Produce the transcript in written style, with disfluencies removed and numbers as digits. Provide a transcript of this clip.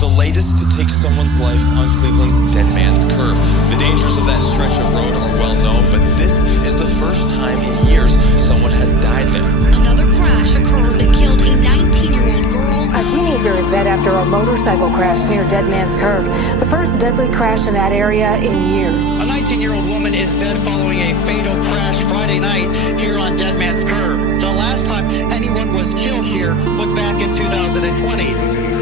the latest to take someone's life on Cleveland's Dead Man's Curve. The dangers of that stretch of road are well known, but this is the first time in years someone has died there. Another crash occurred that killed a 19-year-old girl. A teenager is dead after a motorcycle crash near Dead Man's Curve, the first deadly crash in that area in years. A 19-year-old woman is dead following a fatal crash Friday night here on Dead Man's Curve. The last time anyone was killed here was back in 2020.